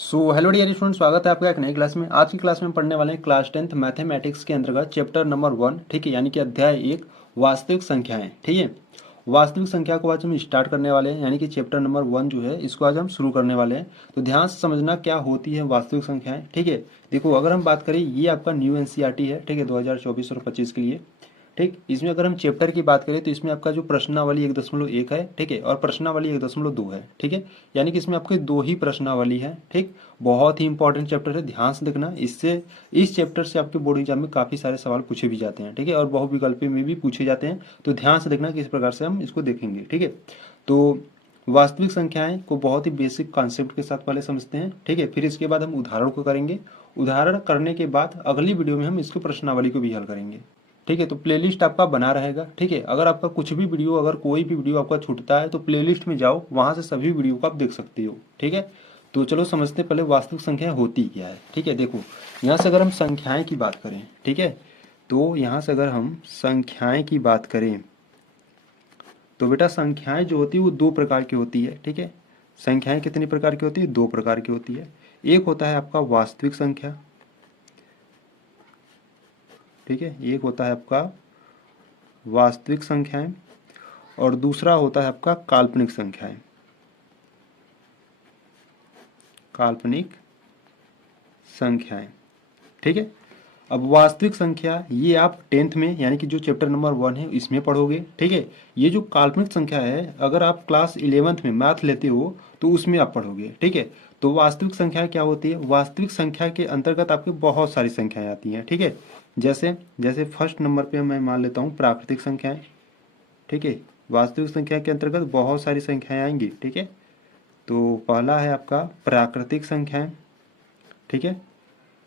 Hello dear student, स्वागत है आपका एक नई क्लास में। आज की क्लास में पढ़ने वाले हैं क्लास 10th मैथमेटिक्स के अंतर्गत चैप्टर नंबर 1, ठीक है, यानी कि अध्याय 1 वास्तविक संख्याएं। ठीक है, वास्तविक संख्या को आज हम स्टार्ट करने वाले हैं, यानी कि चैप्टर नंबर 1 जो है इसको आज हम शुरू करने वाले हैं। तो ध्यान से समझना क्या होती है वास्तविक संख्याएं। ठीक है, देखो अगर हम बात करें, ये आपका न्यू एनसीईआरटी है, ठीक है, 2024 और 25 के लिए। ठीक, इसमें अगर हम चैप्टर की बात करें तो इसमें आपका जो प्रश्नावली 1.1 है, ठीक है, और प्रश्नावली 1.2 है। ठीक है, यानी कि इसमें आपके दो ही प्रश्नावली है। ठीक, बहुत ही इंपॉर्टेंट चैप्टर है, ध्यान से देखना। इससे इस चैप्टर से आपके बोर्ड एग्जाम में काफी सारे सवाल पूछे भी जाते हैं, ठीक है, और बहुविकल्पी में भी पूछे जाते हैं। तो ध्यान से देखना किस प्रकार से हम इसको देखेंगे। ठीक है, तो वास्तविक संख्याएं को बहुत ही बेसिक कॉन्सेप्ट के साथ पहले समझते हैं। ठीक है, फिर इसके बाद हम उदाहरण को करेंगे। उदाहरण करने के बाद अगली वीडियो में हम इसको प्रश्नावली को भी हल करेंगे। ठीक है, तो प्लेलिस्ट आपका बना रहेगा। ठीक है, अगर आपका कुछ भी वीडियो, अगर कोई भी वीडियो आपका छूटता है तो प्लेलिस्ट में जाओ, वहां से सभी वीडियो को आप देख सकते हो। ठीक है, तो चलो समझते पहले वास्तविक संख्या होती क्या है। ठीक है, देखो यहाँ से अगर हम संख्याएं की बात करें, ठीक है, तो यहाँ से अगर हम संख्याएं की बात करें तो बेटा संख्याएं जो होती है वो दो प्रकार की होती है। ठीक है, संख्याएं कितनी प्रकार की होती है? दो प्रकार की होती है। एक होता है आपका वास्तविक संख्या, ठीक है, एक होता है आपका वास्तविक संख्याएं और दूसरा होता है आपका काल्पनिक संख्याएं। काल्पनिक संख्याएं, ठीक है। अब वास्तविक संख्या ये आप 10th में, यानी कि जो चैप्टर नंबर 1 है इसमें पढ़ोगे। ठीक है, ये जो काल्पनिक संख्या है अगर आप क्लास 11th में मैथ लेते हो तो उसमें आप पढ़ोगे। ठीक है, तो वास्तविक संख्या क्या होती है? वास्तविक संख्या के अंतर्गत आपके बहुत सारी संख्याएं आती हैं। ठीक है, जैसे जैसे फर्स्ट नंबर पे मैं मान लेता हूँ प्राकृतिक संख्याएं। ठीक है, वास्तविक संख्या के अंतर्गत बहुत सारी संख्याएं आएंगी। ठीक है, तो पहला है आपका प्राकृतिक संख्याएं। ठीक है,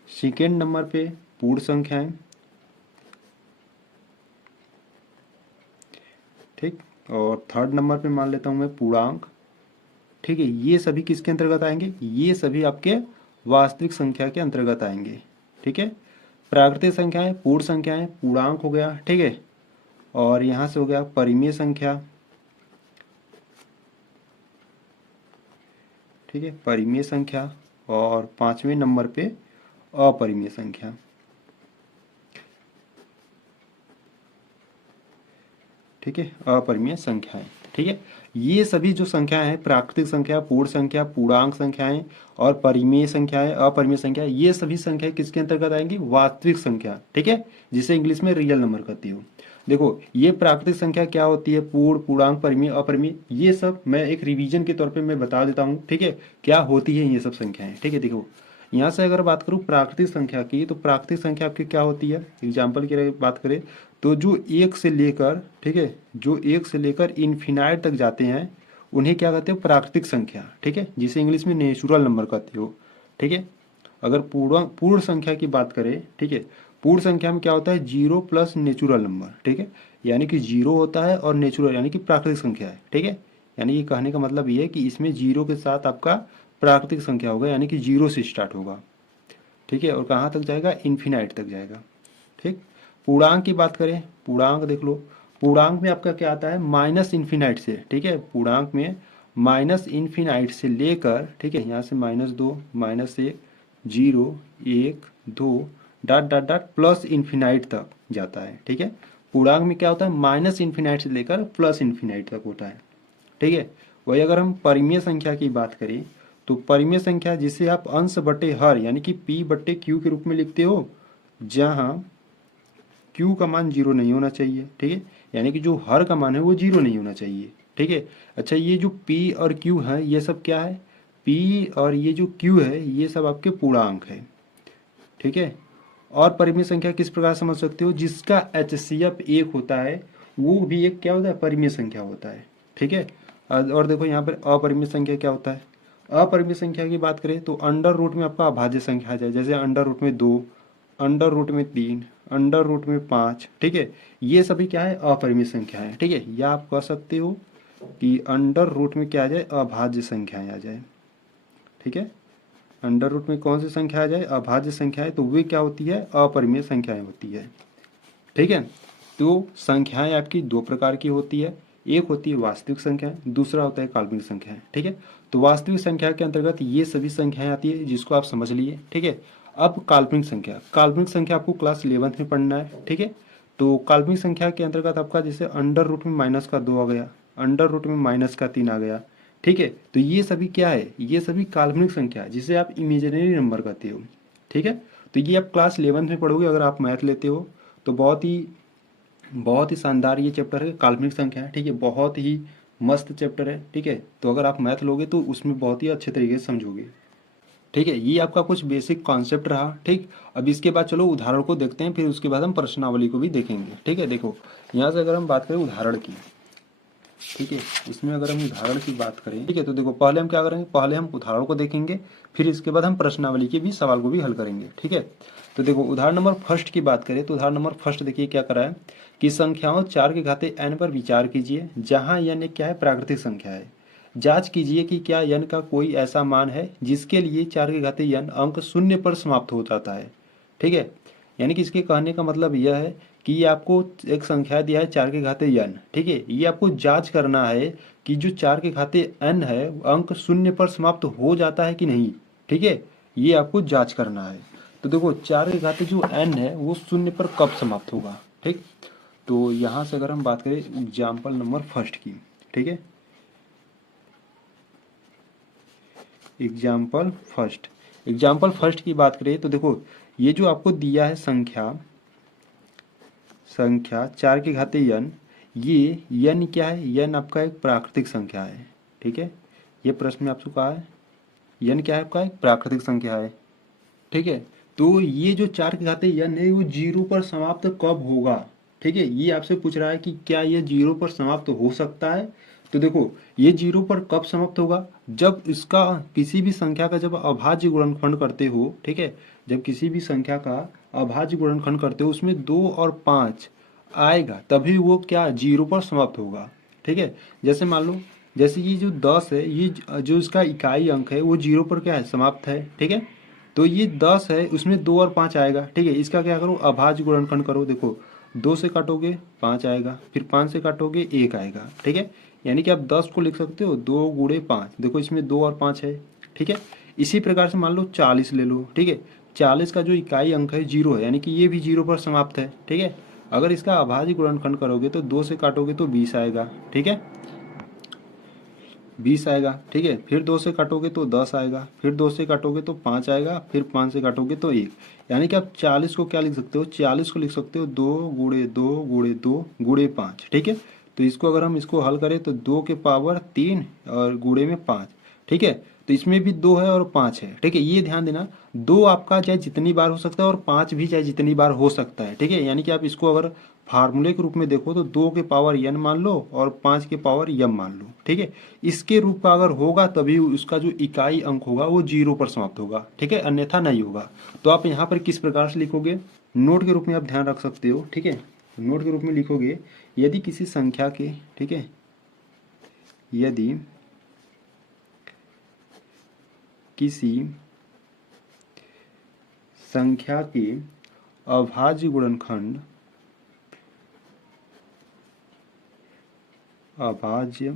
सेकेंड नंबर पे पूर्ण संख्याएं। ठीक, और थर्ड नंबर पे मान लेता हूं मैं पूर्णांक। ठीक है, ये सभी किसके अंतर्गत आएंगे? ये सभी आपके वास्तविक संख्या के अंतर्गत आएंगे। ठीक है, प्राकृतिक संख्याएं, पूर्ण संख्याएं, पूर्णांक हो गया। ठीक है, और यहां से हो गया परिमेय संख्या। ठीक है, परिमेय संख्या, और पांचवें नंबर पे अपरिमेय संख्या। ठीक है, अपरिमेय संख्याएं। ठीक है, ये सभी जो संख्याएं हैं, प्राकृतिक संख्या, पूर्ण संख्या, पूर्णांक संख्याएं और परिमेय संख्याएं, अपरिमेय संख्या, ये सभी संख्याएं किसके अंतर्गत आएंगी? वास्तविक संख्या। ठीक है, जिसे इंग्लिश में रियल नंबर कहती हो। देखो ये प्राकृतिक संख्या क्या होती है? पूर्ण, पूर्णांक, परिमेय, अपरिमेय, ये सब मैं एक रिवीजन के तौर पे मैं बता देता हूँ। ठीक है, क्या होती है ये सब संख्याएं। ठीक है, देखो यहाँ से अगर बात करूँ प्राकृतिक संख्या की, तो प्राकृतिक संख्या आपकी क्या होती है? एग्जाम्पल की बात करें तो जो एक से लेकर, ठीक है, जो एक से लेकर इन्फिनाइट तक जाते हैं उन्हें क्या कहते हो? प्राकृतिक संख्या। ठीक है, जिसे इंग्लिश में नेचुरल नंबर कहते हो। ठीक है, अगर पूर्ण संख्या की बात करें, ठीक है, पूर्ण संख्या में क्या होता है? Zero plus natural number. ठीक है, यानी कि जीरो होता है और नेचुरल यानी कि प्राकृतिक संख्या है। ठीक है, यानी कि कहने का मतलब ये है कि इसमें जीरो के साथ आपका प्राकृतिक संख्या होगा, यानी कि जीरो से स्टार्ट होगा। ठीक है, और कहाँ तक जाएगा? इन्फिनाइट तक जाएगा। ठीक, पूर्णांक की बात करें, पूर्णांक देख लो, पूर्णांक में आपका क्या आता है? माइनस इन्फिनाइट से। ठीक है, पूर्णांक में माइनस इन्फिनाइट से लेकर, ठीक है, यहाँ से -2, -1, 0, 1, 2 dot dot dot plus infinite तक जाता है। ठीक है, पूर्णांक में क्या होता है? माइनस इन्फिनाइट से लेकर प्लस इन्फिनाइट तक होता है। ठीक है, वही अगर हम परिमेय संख्या की बात करें तो परिमेय संख्या जिसे आप अंश बटे हर यानी कि P बटे Q के रूप में लिखते हो, जहां Q का मान जीरो नहीं होना चाहिए। ठीक है, यानी कि जो हर का मान है वो जीरो नहीं होना चाहिए। ठीक है, अच्छा ये जो P और Q है ये सब क्या है? P और ये जो Q है ये सब आपके पूर्णांक है। ठीक है, और परिमेय संख्या किस प्रकार समझ सकते हो? जिसका HCF 1 होता है वो भी एक क्या होता है? परिमेय संख्या होता है। ठीक है, और देखो यहाँ पर अपरिमेय संख्या क्या होता है? अपरिमेय संख्या की बात करें तो अंडर रूट में आपका अभाज्य संख्या आ जाए, जैसे अंडर रूट में 2, अंडर रूट में 3, अंडर रूट में 5। ठीक है, ये सभी क्या है? अपरिमेय संख्या है। ठीक है, या आप कह सकते हो कि अंडर रूट में क्या आ जाए? अभाज्य संख्याएं आ जाए। ठीक है, अंडर रूट में कौन सी संख्या आ जाए? अभाज्य संख्याएं, तो वे क्या होती है? अपरिमेय संख्याएं होती है। ठीक है, तो संख्याएं आपकी दो प्रकार की होती है, एक होती है वास्तविक संख्या, दूसरा होता है काल्पनिक संख्या, ठीक है। तो वास्तविक संख्या के अंतर्गत ये सभी संख्याएं आती है जिसको आप समझ लिए, ठीक है। अब काल्पनिक संख्या आपको क्लास 11th में पढ़ना है, ठीक है। तो काल्पनिक संख्या के अंतर्गत आपका जैसे अंडर रूट में माइनस का 2 आ गया, अंडर रूट में माइनस का 3 आ गया, ठीक है। तो ये सभी क्या है, ये सभी काल्पनिक संख्या है जिसे आप इमेजिनरी नंबर कहते हो, ठीक है। तो ये आप क्लास 11th में पढ़ोगे अगर आप मैथ लेते हो तो बहुत ही शानदार ये चैप्टर है, काल्पनिक संख्या है, ठीक है। बहुत ही मस्त चैप्टर है, ठीक है। तो अगर आप मैथ लोगे तो उसमें बहुत ही अच्छे तरीके से समझोगे, ठीक है। ये आपका कुछ बेसिक कॉन्सेप्ट रहा, ठीक। अब इसके बाद चलो उदाहरण को देखते हैं, फिर उसके बाद हम प्रश्नावली को भी देखेंगे, ठीक है। देखो यहाँ से अगर हम बात करें उदाहरण की, ठीक है, इसमें अगर हम उदाहरण की बात करें, ठीक है, तो देखो पहले हम क्या करेंगे, पहले हम उदाहरण को देखेंगे, फिर इसके बाद हम प्रश्नावली के भी सवाल को भी हल करेंगे, ठीक है। तो देखो उदाहरण नंबर फर्स्ट की बात करें तो उदाहरण नंबर फर्स्ट देखिए क्या करा है कि संख्याओं 4 के घाते n पर विचार कीजिए जहां n क्या है, प्राकृतिक संख्या है। जांच कीजिए कि क्या n का कोई ऐसा मान है जिसके लिए 4 के घाते n अंक शून्य पर समाप्त हो जाता है, ठीक है। यानी कि इसके कहने का मतलब यह है कि ये आपको एक संख्या दिया है 4 के घाते n, ठीक है। ये आपको जांच करना है कि जो 4 के घाते n है अंक शून्य पर समाप्त हो जाता है कि नहीं, ठीक है। ये आपको जांच करना है। तो देखो 4 के घाते जो n है वो शून्य पर कब समाप्त होगा, ठीक। तो यहाँ से अगर हम बात करें एग्जाम्पल नंबर फर्स्ट की, ठीक है, एग्जाम्पल फर्स्ट की बात करें तो देखो ये जो आपको दिया है संख्या 4 के घाते n, ये n क्या है, n आपका एक प्राकृतिक संख्या है, ठीक है। ये प्रश्न में आपसे कहा है n क्या है, आपका एक प्राकृतिक संख्या है, ठीक है। तो ये जो 4 के घाते n है वो 0 पर समाप्त कब होगा, ठीक है। ये आपसे पूछ रहा है कि क्या ये 0 पर समाप्त हो सकता है। तो देखो ये 0 पर कब समाप्त होगा, जब इसका किसी भी संख्या का जब अभाज्य गुणनखंड करते हो, ठीक है। जब किसी भी संख्या का अभाज्य गुणनखंड करते हो उसमें 2 और 5 आएगा तभी वो क्या 0 पर समाप्त होगा, ठीक है। जैसे मान लो जैसे ये जो 10 है, ये जो इसका इकाई अंक है वो 0 पर क्या है, समाप्त है, ठीक है। तो ये 10 है उसमें 2 और 5 आएगा, ठीक है। इसका क्या करो, अभाज्य गुणनखंड करो, देखो 2 से काटोगे 5 आएगा, फिर 5 से काटोगे 1 आएगा, ठीक है। यानी कि आप 10 को लिख सकते हो 2 गुणे 5, देखो इसमें 2 और 5 है, ठीक है। इसी प्रकार से मान लो 40 ले लो, ठीक है। 40 का जो इकाई अंक है 0 है, यानी कि ये भी 0 पर समाप्त है, ठीक है। अगर इसका अभाज्य गुणनखंड करोगे तो 2 से काटोगे तो 20 आएगा, ठीक है, 20 आएगा, ठीक है। फिर 2 से काटोगे तो 10 आएगा, फिर 2 से काटोगे तो 5 आएगा, फिर 5 से काटोगे तो 1। यानी कि आप 40 को क्या लिख सकते हो, 40 को लिख सकते हो 2 गुणे 2 गुणे 2 गुणे 5, ठीक है। तो इसको अगर हम इसको हल करें तो 2 के पावर 3 और गुणे में 5, ठीक है। तो इसमें भी 2 है और 5 है, ठीक है। ये ध्यान देना 2 आपका चाहे जितनी बार हो सकता है और 5 भी चाहे जितनी बार हो सकता है, ठीक है। यानी कि आप इसको अगर फार्मूले के रूप में देखो तो 2 के पावर n मान लो और 5 के पावर m मान लो, ठीक है। इसके रूप का अगर होगा तभी उसका जो इकाई अंक होगा वो 0 पर समाप्त होगा, ठीक है, अन्यथा नहीं होगा। तो आप यहाँ पर किस प्रकार से लिखोगे, नोट के रूप में आप ध्यान रख सकते हो, ठीक है। नोट के रूप में लिखोगे यदि किसी संख्या के, ठीक है, यदि किसी संख्या के अभाज्य गुणनखंड अभाज्य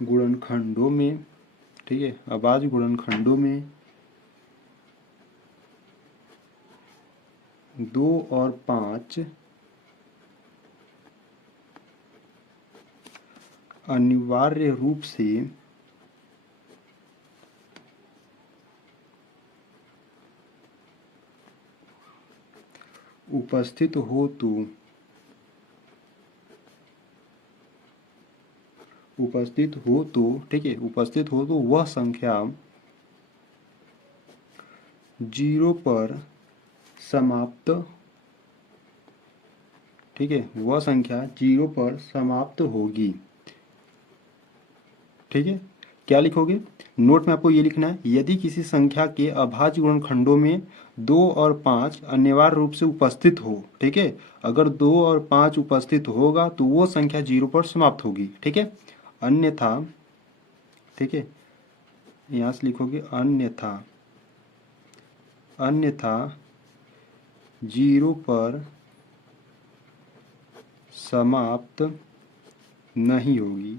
गुणनखंडों में, ठीक है, अभाज्य गुणनखंडों में 2 और 5 अनिवार्य रूप से उपस्थित हो तो ठीक है, उपस्थित हो तो वह संख्या 0 पर समाप्त, ठीक है, वह संख्या 0 पर समाप्त होगी, ठीक है। क्या लिखोगे, नोट में आपको ये लिखना है यदि किसी संख्या के अभाज्य गुणनखंडों में 2 और 5 अनिवार्य रूप से उपस्थित हो, ठीक है। अगर 2 और 5 उपस्थित होगा तो वो संख्या 0 पर समाप्त होगी, ठीक है। अन्यथा, ठीक है, यहाँ से लिखोगे अन्यथा 0 पर समाप्त नहीं होगी।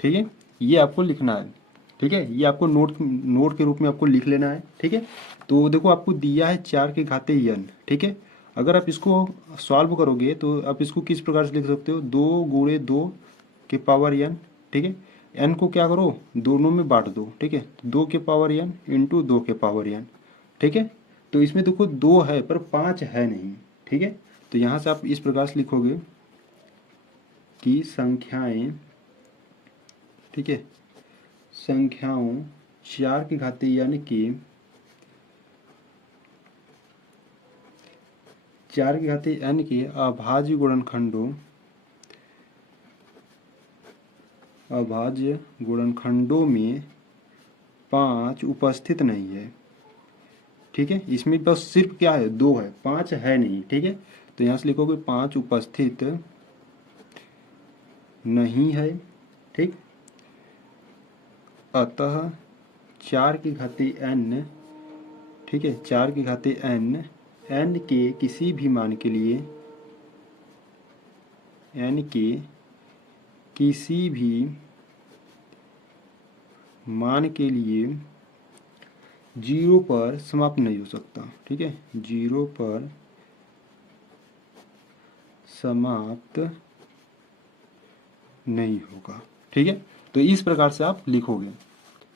ठीक है, ये आपको लिखना है। ठीक है, ये आपको नोट के रूप में आपको लिख लेना है। ठीक है, तो देखो आपको दिया है 4 के घाते n। ठीक है, अगर आप इसको सॉल्व करोगे तो आप इसको किस प्रकार से लिख सकते हो, 2 गुणे 2 के पावर n। ठीक है, n को क्या करो, दोनों में बांट दो। ठीक है, 2 के पावर n इंटू 2 के पावर n। ठीक है, तो इसमें देखो 2 है पर 5 है नहीं। ठीक है, तो यहाँ से आप इस प्रकार से लिखोगे कि संख्याएं, ठीक है, संख्याओं 4 के घाते यानी कि 4 के घाते n के अभाज्य गुणनखंडों में 5 उपस्थित नहीं है। ठीक है, इसमें बस सिर्फ क्या है, 2 है, 5 है नहीं। ठीक है, तो यहाँ से लिखोगे 5 उपस्थित नहीं है। ठीक, अतः 4 के घाते n, ठीक है, 4 के घाते n के किसी भी मान के लिए, n के किसी भी मान के लिए 0 पर समाप्त नहीं हो सकता। ठीक है, 0 पर समाप्त नहीं होगा। ठीक है, तो इस प्रकार से आप लिखोगे।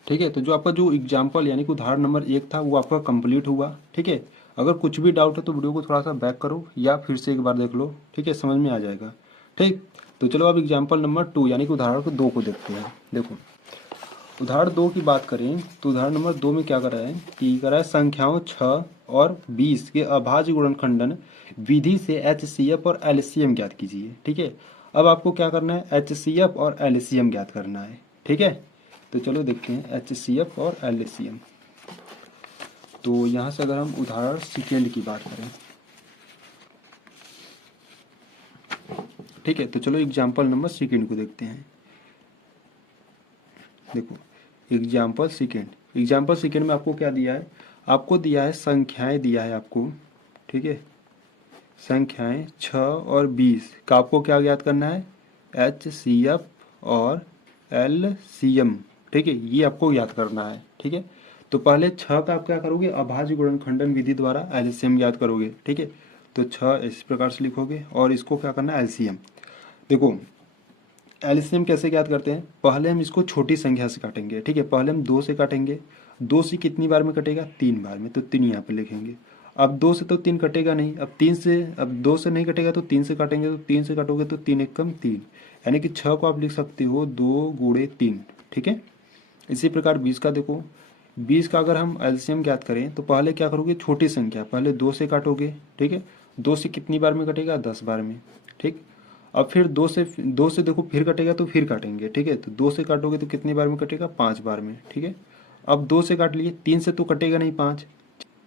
ठीक है, तो जो आपका जो एग्जाम्पल यानी कि उदाहरण नंबर 1 था वो आपका कंप्लीट हुआ। ठीक है, अगर कुछ भी डाउट है तो वीडियो को थोड़ा सा बैक करो या फिर से एक बार देख लो। ठीक है, समझ में आ जाएगा। ठीक, तो चलो अब एग्जाम्पल नंबर 2 यानी कि उदाहरण को 2 को देखते हैं। देखो उदाहरण 2 की बात करें तो उदाहरण नंबर 2 में क्या करा है कि करा है संख्याओं 6 और 20 के अभाज्य गुणनखंडन विधि से HCF और LCM ज्ञात कीजिए। ठीक है, अब आपको क्या करना है, HCF और LCM ज्ञात करना है। ठीक है, तो चलो देखते हैं HCF और LCM। तो यहाँ से अगर हम उदाहरण सेकेंड की बात करें, ठीक है, तो चलो एग्जाम्पल नंबर सेकेंड को देखते हैं। देखो एग्जाम्पल सेकेंड में आपको क्या दिया है, आपको दिया है संख्याएं दिया है आपको। ठीक है, संख्याएं 6 और 20 का आपको क्या ज्ञात करना है, HCF और LCM। ठीक है, ये आपको याद करना है। ठीक है, तो पहले 6 का आप क्या करोगे, अभाज्य गुणनखंडन विधि द्वारा LCM ज्ञात करोगे। ठीक है, तो 6 इस प्रकार से लिखोगे और इसको क्या करना है, LCM। देखो एलसीएम कैसे ज्ञात करते हैं, पहले हम इसको छोटी संख्या से काटेंगे। ठीक है, पहले हम 2 से काटेंगे। 2 से कितनी बार में कटेगा, 3 बार में, तो 3 यहाँ पे लिखेंगे। अब 2 से तो 3 कटेगा नहीं, अब 2 से नहीं कटेगा तो 3 से काटेंगे, तो 3 से काटोगे तो 3 एकम 3, यानी कि 6 को आप लिख सकते हो 2 गुणे 3। ठीक है, इसी प्रकार 20 का देखो, 20 का अगर हम एलसीएम ज्ञात करें तो पहले क्या करोगे, छोटी संख्या पहले 2 से काटोगे। ठीक है, 2 से कितनी बार में कटेगा, 10 बार में। ठीक, अब फिर 2 से देखो फिर कटेगा तो फिर काटेंगे। ठीक है, तो 2 से काटोगे तो कितनी बार में कटेगा, 5 बार में। ठीक है, अब 2 से काट लिए, 3 से तो कटेगा नहीं 5,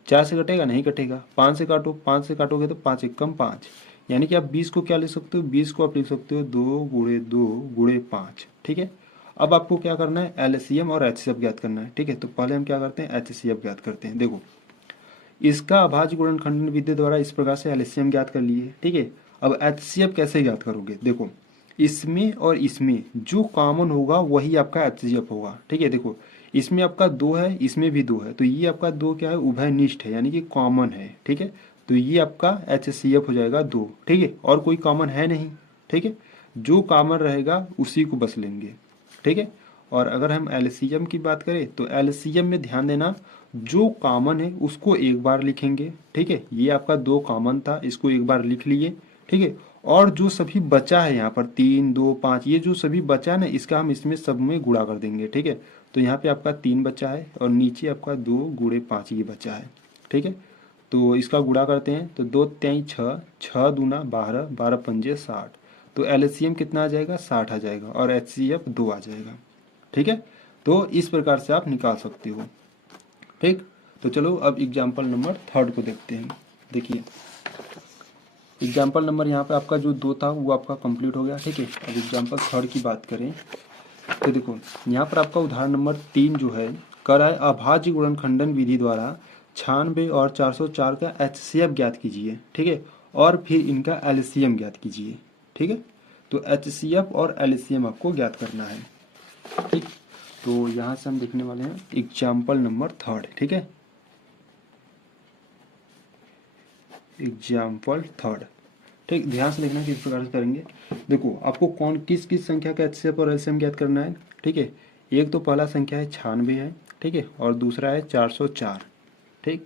4 से कटेगा नहीं कटेगा, 5 से काटो, 5 से काटोगे तो 5 एकम 5, यानी कि आप 20 को क्या लिख सकते हो, 20 को आप लिख सकते हो 2 गुणे 2 गुणे 5। ठीक है, अब आपको क्या करना है, एलसीएम और एचसीएफ ज्ञात करना है। ठीक है, तो पहले हम क्या करते हैं, एचसीएफ ज्ञात करते हैं। देखो इसका अभाज्य गुणनखंडन विधि द्वारा इस प्रकार से एलसीएम ज्ञात कर लिए। ठीक है, अब एचसीएफ कैसे ज्ञात करोगे, देखो इसमें और इसमें जो कॉमन होगा वही आपका एचसीएफ होगा। ठीक है, देखो इसमें आपका 2 है, इसमें भी 2 है, तो ये आपका 2 क्या है, उभयनिष्ठ है, यानी कि कॉमन है। ठीक है, तो ये आपका एचसीएफ हो जाएगा 2। ठीक है, और कोई कॉमन है नहीं। ठीक है, जो कॉमन रहेगा उसी को बस लेंगे। ठीक है, और अगर हम एलसीएम की बात करें तो एलसीएम में ध्यान देना, जो कॉमन है उसको एक बार लिखेंगे। ठीक है, ये आपका 2 कॉमन था, इसको एक बार लिख लिए। ठीक है, और जो सभी बचा है यहाँ पर 3 2 5, ये जो सभी बचा है ना, इसका हम इसमें सब में गुणा कर देंगे। ठीक है, तो यहाँ पे आपका 3 बचा है और नीचे आपका 2 गुणे 5 ये बचा है। ठीक है, तो इसका गुणा करते हैं तो 2 3 6, 6 दूना 12, 12 पंजे 60, तो एलसीएम कितना आ जाएगा, 60 आ जाएगा और एचसीएफ 2 आ जाएगा। ठीक है, तो इस प्रकार से आप निकाल सकते हो। ठीक, तो चलो अब एग्जाम्पल नंबर 3 को देखते हैं। देखिए एग्जाम्पल नंबर यहाँ पे आपका जो 2 था वो आपका कंप्लीट हो गया। ठीक है, अब एग्जाम्पल 3 की बात करें तो देखो यहाँ पर आपका उदाहरण नंबर 3 जो है कर है, अभाज्य गुणनखंडन विधि द्वारा 96 और 404 का एचसीएफ ज्ञात कीजिए। ठीक है, और फिर इनका एलसीएम ज्ञात कीजिए। ठीक है, तो HCF और LCM आपको ज्ञात करना है। ठीक, तो यहाँ से हम देखने वाले हैं एग्जाम्पल नंबर 3, ठीक है, एग्जाम्पल 3। ठीक, ध्यान से देखना किस प्रकार से करेंगे। देखो आपको कौन किस किस संख्या का HCF और LCM ज्ञात करना है। ठीक है, एक तो पहला संख्या है 96 है, ठीक है, और दूसरा है 404। ठीक,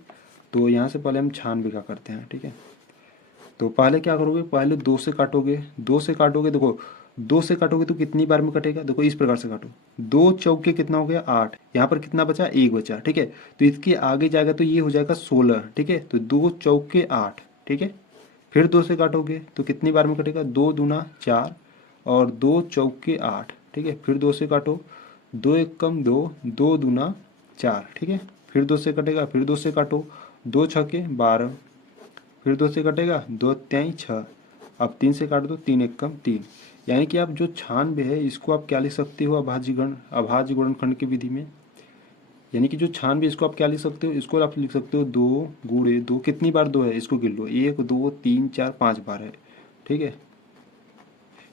तो यहाँ से पहले हम 96 का करते हैं। ठीक है, तो पहले क्या करोगे, पहले 2 से काटोगे, 2 से काटोगे, देखो 2 से काटोगे तो कितनी बार में कटेगा, देखो इस प्रकार से काटो, 2 चौके कितना हो गया 8, यहाँ पर कितना बचा 1 बचा। ठीक है, तो इसके आगे जाएगा तो ये हो जाएगा 16। ठीक है, तो 2 चौके 8। ठीक है, फिर 2 से काटोगे तो कितनी बार में कटेगा, 2 दूना 4 और 2 चौके 8। ठीक है, फिर 2 से काटो, 2 एक कम 2, 2 दूना 4। ठीक है, फिर 2 से कटेगा, फिर 2 से काटो, 2 छक्के 12, फिर 2 से कटेगा, 2 त्याई 6, अब 3 से काट दो, 3 एक कम 3। यानी कि आप जो 96 है इसको आप क्या लिख सकते हो, अभाज्य गुणनखंड की विधि में। यानी कि जो 96 इसको आप क्या लिख सकते हो, इसको आप लिख सकते हो 2 गुणे 2, कितनी बार 2 है इसको गिन लो, 1 2 3 4 5 बार है। ठीक है,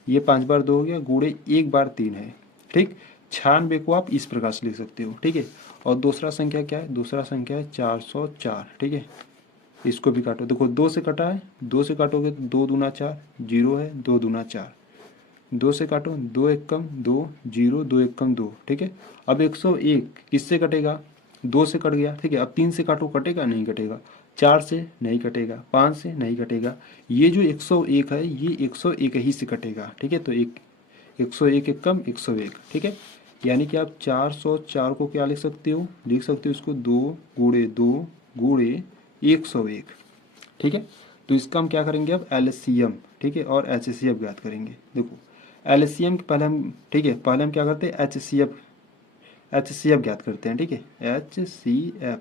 ये 5 बार 2 हो गया, गुणे 1 बार 3 है। ठीक, 96 को आप इस प्रकार से लिख सकते हो। ठीक है, और दूसरा संख्या क्या है, दूसरा संख्या है 404। ठीक है, इसको भी काटो, देखो 2 से कटा है, 2 से काटोगे तो 2 दूना 4, 0 है, 2 दूना 4, 2 से काटो, 2 एक कम 2, 0, 2 एक कम 2। ठीक है, अब 101 किससे कटेगा, 2 से कट गया। ठीक है, अब 3 से काटो, कटेगा नहीं कटेगा, 4 से नहीं कटेगा, 5 से नहीं कटेगा, ये जो 101 है ये 101 ही से कटेगा। ठीक है, तो 101 एक कम 101। ठीक है, यानी कि आप 404 को क्या लिख सकते हो, लिख सकते हो इसको 2 गुणे 2 गुणे 101। ठीक है, तो इसका हम क्या करेंगे अब LCM, ठीक है, और HCF ज्ञात करेंगे। देखो LCM के पहले हम, ठीक है, पहले हम क्या करते हैं HCF ज्ञात करते हैं। ठीक है, HCF,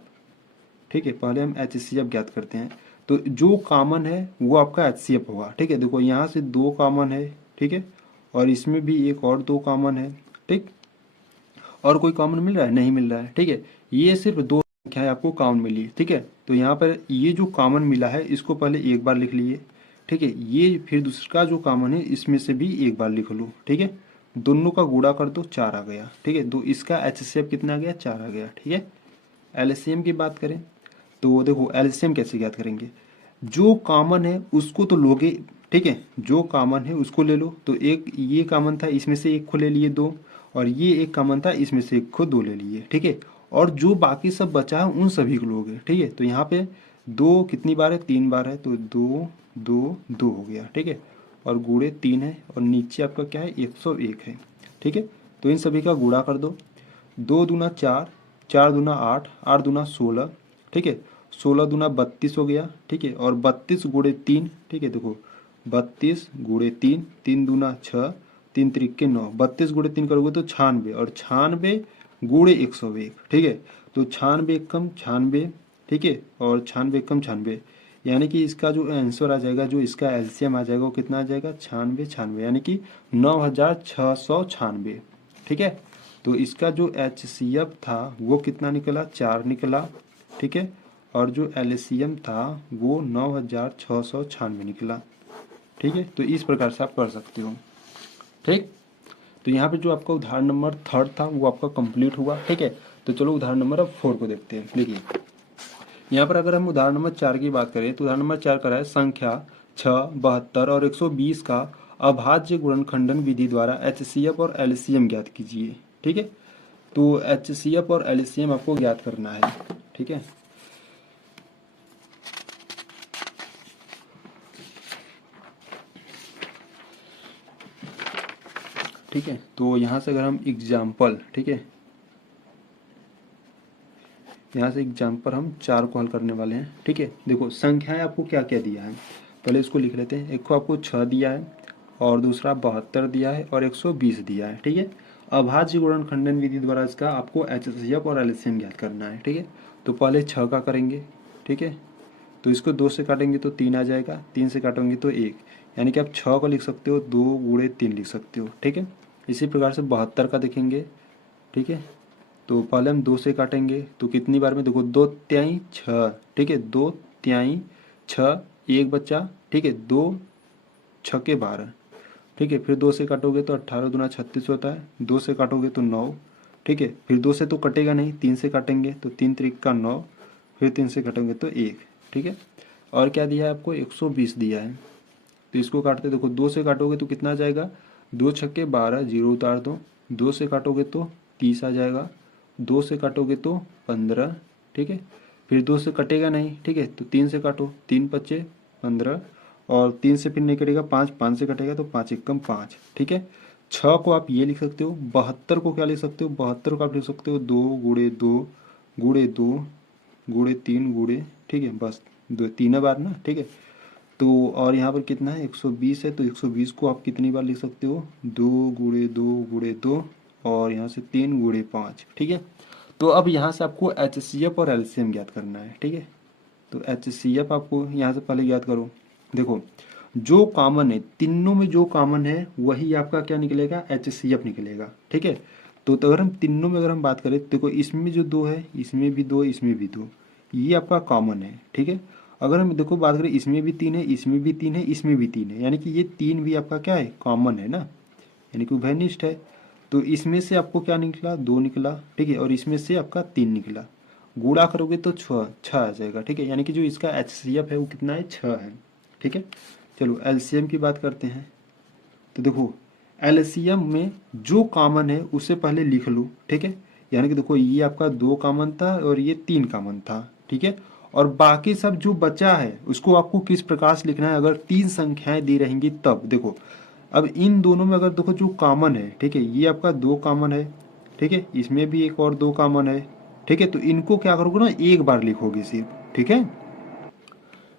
ठीक है, पहले हम HCF ज्ञात करते हैं। तो जो कॉमन है वो आपका HCF होगा। ठीक है, देखो यहाँ से 2 कॉमन है, ठीक है, और इसमें भी एक और 2 कॉमन है। ठीक, और कोई कॉमन मिल रहा है, नहीं मिल रहा है। ठीक है, ये सिर्फ 2 संख्याएं आपको कॉमन मिली है। ठीक है, तो यहाँ पर ये जो कॉमन मिला है इसको पहले एक बार लिख लिए। ठीक है, ये फिर दूसरा जो कॉमन है इसमें से भी एक बार लिख लो। ठीक है, दोनों का गुणा कर दो, 4 आ गया। ठीक है, तो इसका HCF कितना आ गया, 4 आ गया। ठीक है, LCM की बात करें तो देखो LCM कैसे ज्ञात करेंगे, जो कॉमन है उसको तो लोगे। ठीक है, जो कॉमन है उसको ले लो, तो एक ये कॉमन था इसमें से एक को ले लिए 2, और ये एक कॉमन था इसमें से एक को 2 ले लिए। ठीक है, और जो बाकी सब बचा है उन सभी को लोगे। ठीक है, तो यहाँ पे 2 कितनी बार है, 3 बार है, तो 2 2 2 हो गया। ठीक है, और गुणे 3 है, और नीचे आपका क्या है 101 है। ठीक है, तो इन सभी का गुणा कर दो, 2 दूना 4, 4 दूना 8, 8 दूना 16। ठीक है, 16 दूना 32 हो गया। ठीक है, और 32 गुणे 3। ठीक है, देखो 32 गुणे 3, 3 दूना 6, 3 त्रिके 9, 32 गुणे 3 करोगे तो 96, और 96 गुणे 101। ठीक है, तो 96 कम 96। ठीक है, और 96 कम 96, यानी कि इसका जो आंसर आ जाएगा, जो इसका LCM आ जाएगा वो कितना आ जाएगा, 96 96, यानी कि 9696। ठीक है, तो इसका जो HCF था वो कितना निकला, 4 निकला। ठीक है, और जो LCM था वो 9696 निकला। ठीक है, तो इस प्रकार से आप कर सकते हो। ठीक, तो यहाँ पे जो आपका उदाहरण नंबर 3 था वो आपका कंप्लीट हुआ। ठीक है, तो चलो उदाहरण नंबर अब 4 को देखते हैं। देखिए यहाँ पर अगर हम उदाहरण नंबर 4 की बात करें तो उदाहरण नंबर 4 का है संख्या 6, 72 और 120 का अभाज्य गुणनखंडन विधि द्वारा HCF और LCM ज्ञात कीजिए। ठीक है, तो HCF और LCM आपको ज्ञात करना है। ठीक है, ठीक है, तो यहाँ से अगर हम एग्जाम्पल, ठीक है, यहाँ से एग्जाम्पल हम 4 को हल करने वाले हैं। ठीक है, देखो संख्याएं आपको क्या क्या दिया है, पहले इसको लिख लेते हैं। एक को आपको 6 दिया है, और दूसरा 72 दिया है, और 120 दिया है। ठीक है, अभाज्य गुणनखंडन विधि द्वारा इसका आपको HCF और LCM ज्ञात करना है। ठीक है, तो पहले 6 का करेंगे। ठीक है, तो इसको 2 से काटेंगे तो 3 आ जाएगा, 3 से काटेंगे तो 1, यानी कि आप 6 को लिख सकते हो, 2 गुणे 3 लिख सकते हो। ठीक है, इसी प्रकार से 72 का देखेंगे। ठीक है, तो पहले हम 2 से काटेंगे तो कितनी बार में, देखो 2 त्याई 6। ठीक है, 2 त्याई 6, एक बच्चा। ठीक है, 2 छक्के 12, ठीक है। फिर 2 से काटोगे तो 18 दूना 36 होता है, 2 से काटोगे तो 9, ठीक है। फिर 2 से तो कटेगा नहीं, 3 से काटेंगे तो 3 त्रिक का 9, फिर 3 से काटेंगे तो 1, ठीक है। और क्या दिया है आपको, 120 दिया है। तो इसको काटते देखो, 2 से काटोगे तो कितना आ जाएगा, 2 छक्के 12, जीरो उतार दो, 2 से काटोगे तो 30 आ जाएगा, 2 से काटोगे तो 15, ठीक है। फिर 2 से कटेगा नहीं, ठीक है, तो 3 से काटो, 3 पच्चे 15, और 3 से फिर नहीं कटेगा, 5, 5 से कटेगा तो 5 एकम 5, ठीक है। 6 को आप ये लिख सकते हो, 72 को क्या लिख सकते हो, 72 को आप लिख सकते हो 2 गुणे 2 गुणे 2 गुणे 3 गुणे, ठीक है, बस 2 तीन बार ना, ठीक है। तो और यहाँ पर कितना है, 120 है, तो 120 को आप कितनी बार लिख सकते हो, 2 गुणे 2 गुणे 2, और यहाँ से 3 गुणे 5, ठीक है। तो अब यहाँ से आपको HCF और LCM ज्ञात करना है, ठीक है। तो HCF आपको यहाँ से पहले ज्ञात करो। देखो, जो कॉमन है, तीनों में जो कॉमन है वही आपका क्या निकलेगा, HCF निकलेगा, ठीक है। तो अगर हम तीनों में अगर हम बात करें, देखो इसमें जो 2 है, इसमें भी 2, इसमें भी 2, ये आपका कॉमन है, ठीक है। अगर हम देखो बात करें, इसमें भी 3 है, इसमें भी 3 है, इसमें भी 3 है, यानी कि ये 3 भी आपका क्या है, कॉमन है ना, यानी कि उभयनिष्ठ है। तो इसमें से आपको क्या निकला, 2 निकला, ठीक है, और इसमें से आपका 3 निकला, गुणा करोगे तो 6 आ जाएगा, ठीक है। यानी कि जो इसका HCF है वो कितना है, 6 है, ठीक है। चलो LCM की बात करते हैं। तो देखो LCM में जो कॉमन है उससे पहले लिख लो, ठीक है। यानी कि देखो ये आपका 2 कॉमन था और ये 3 कॉमन था, ठीक है। और बाकी सब जो बचा है उसको आपको किस प्रकार से लिखना है, अगर 3 संख्याएं दी रहेंगी तब। देखो अब इन दोनों में अगर देखो जो कॉमन है, ठीक है, ये आपका 2 कॉमन है, ठीक है, इसमें भी एक और 2 कॉमन है, ठीक है। तो इनको क्या करोगे ना, एक बार लिखोगे सिर्फ, ठीक है,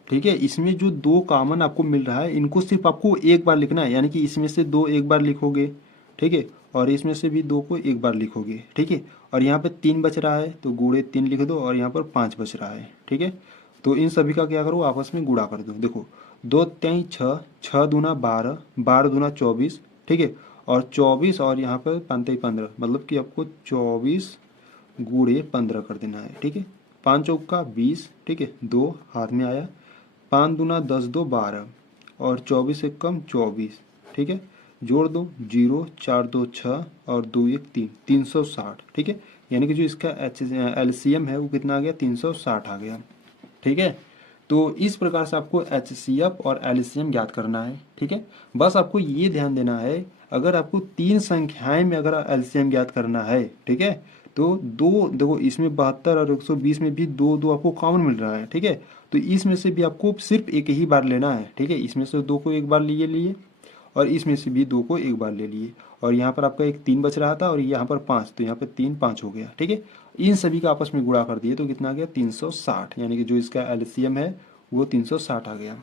ठीक है। इसमें जो 2 कॉमन आपको मिल रहा है इनको सिर्फ आपको एक बार लिखना है, यानी कि इसमें से 2 एक बार लिखोगे, ठीक है, और इसमें से भी 2 को एक बार लिखोगे, ठीक है। और यहाँ पे 3 बच रहा है तो गुणे 3 लिख दो, और यहाँ पर 5 बच रहा है, ठीक है। तो इन सभी का क्या करो, आपस में गुणा कर दो। देखो 2 3 6, 6 दूना 12, 12 दूना 24, ठीक है, और 24 और यहाँ पर 5 15, मतलब कि आपको 24 गुणे 15 कर देना है, ठीक है। 5 चौका 20, ठीक है, 2 हाथ में आया, 5 दूना 10 2 12, और 24 एक कम 24, ठीक है। जोड़ दो, 0 4 2 6 और 2 1 3, 360, ठीक है। यानी कि जो इसका LCM है वो कितना आ गया, 360 आ गया, ठीक है। तो इस प्रकार से आपको HCF और LCM ज्ञात करना है, ठीक है। बस आपको ये ध्यान देना है, अगर आपको 3 संख्याएं में अगर LCM ज्ञात करना है, ठीक है, तो 2 देखो इसमें 72 और 120 में भी 2 2 आपको कॉमन मिल रहा है, ठीक है। तो इसमें से भी आपको सिर्फ एक ही बार लेना है, ठीक है। इसमें से 2 को एक बार लिए और इसमें से भी 2 को एक बार ले लिए, और यहाँ पर आपका एक 3 बच रहा था और यहाँ पर 5, तो यहाँ पर 3 5 हो गया, ठीक है। इन सभी का आपस में गुणा कर दिए तो कितना आ गया, 360, यानी कि जो इसका LCM है वो 360 आ गया,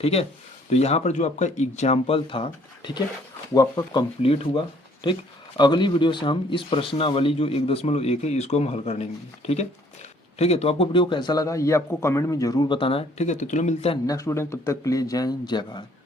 ठीक है। तो यहाँ पर जो आपका एग्जाम्पल था, ठीक है, वो आपका कंप्लीट हुआ, ठीक। अगली वीडियो से हम इस प्रश्नावली जो 1.1 है इसको हम हल कर लेंगे, ठीक है। ठीक है, तो आपको वीडियो कैसा लगा ये आपको कमेंट में जरूर बताना है, ठीक है। तो चलो मिलते हैं नेक्स्ट वीडियो में, तब तक के लिए जय हिंद जय भारत।